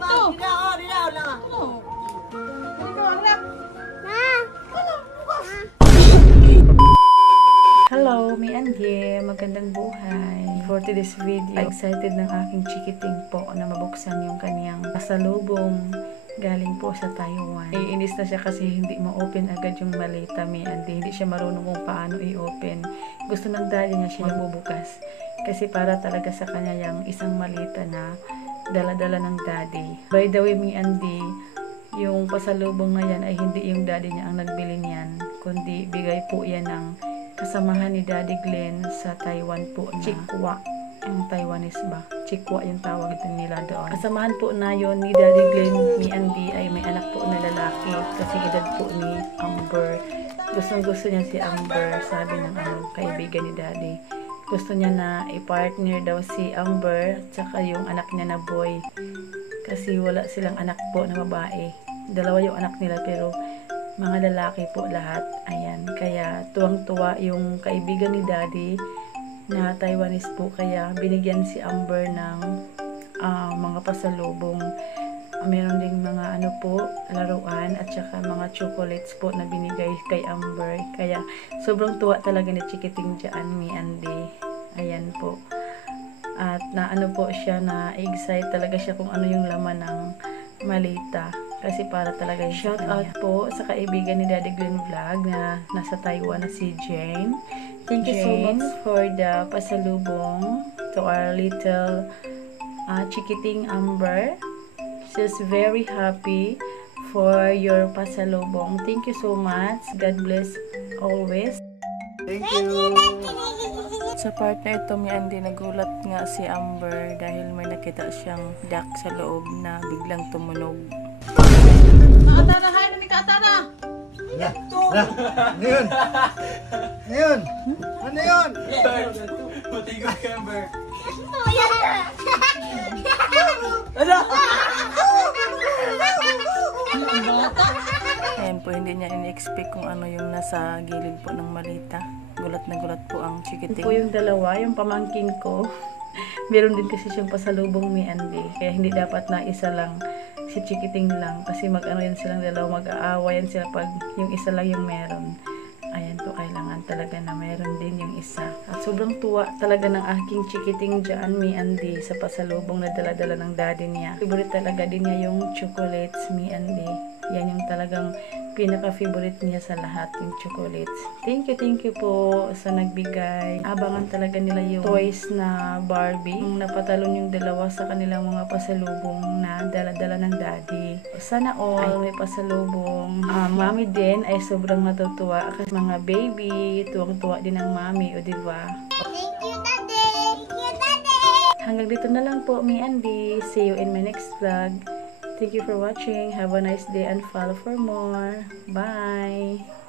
Hello, me and here. Magandang buhay. For today's video, excited ng aking chikiting po na mabuksan yung kaniyang pasalubong galing po sa Taiwan. Iinis na siya kasi hindi ma-open agad yung malita, me and hindi siya marunong kung paano i-open. Gusto ng daddy niya siya magbubukas. Kasi para talaga sa kanya yung isang malita na dala-dala ng daddy. By the way, me and yung pasalubong na yan ay hindi yung daddy niya ang nagbili niyan, kundi bigay po yan ng kasamahan ni Daddy Glenn sa Taiwan po na Chikwa. Yung Taiwanese ba? Chikwa yung tawag nila doon. Kasamahan po na yon ni Daddy Glenn, ni Andy ay may anak po na lalaki kasi edad po ni Amber. Gustong-gusto niya si Amber, sabi ng kaibigan ni Daddy. Gusto niya na i-partner daw si Amber at saka yung anak niya na boy. Kasi wala silang anak po na babae. Dalawa yung anak nila pero mga lalaki po lahat. Ayan. Kaya tuwang-tuwa yung kaibigan ni Daddy na Taiwanese po. Kaya binigyan si Amber ng mga pasalubong. Meron ding mga laruan at saka mga chocolates po na binigay kay Amber. Kaya sobrang tuwa talaga ni Chikiting dyan, me and ayan po. At po siya na excite talaga siya kung ano yung laman ng malita. Kasi para talaga yung shout out po sa kaibigan ni Daddy Glenn Vlog na nasa Taiwan na si Jane. Thank you so much for the pasalubong to our little Chikiting Amber. She's very happy for your pasalubong. Thank you so much. God bless always. Thank you. Sa part na ito, Andy, nagulat nga si Amber dahil may nakita siyang duck sa loob na biglang tumunog. Atana, hay na mika atana. Ano yun? Ano yun? Ano yun? Matigod ka, Amber. Ayan po, hindi niya in-expect kung ano yung nasa gilid po ng malita. Gulat na gulat po ang Chikiting. Po yung dalawa, yung pamangkin ko. Meron din kasi siyang pasalubong, me and kaya hindi dapat na isa lang, si Chikiting lang. Kasi yan silang dalawa, mag-aawayan sila pag yung isa lang yung meron. Ayan po, kailangan talaga na meron din yung isa. At sobrang tuwa talaga ng aking Chikiting dyan, me and sa pasalubong na dala-dala ng daddy niya. Favorite talaga din niya yung chocolates, me and yan yung talagang pinaka-favorite niya sa lahat, yung chocolates. Thank you po sa nagbigay. Abangan talaga nila yung toys na Barbie. Yung napatalon yung dalawa sa kanilang mga pasalubong na dala-dala ng daddy. Sana all may pasalubong. Mami din ay sobrang natutuwa kasi mga baby, tuwang-tuwa din ang mami, o diba? Thank you, Daddy! Thank you, Daddy! Hanggang dito na lang po, me and see you in my next vlog. Thank you for watching. Have a nice day and follow for more. Bye!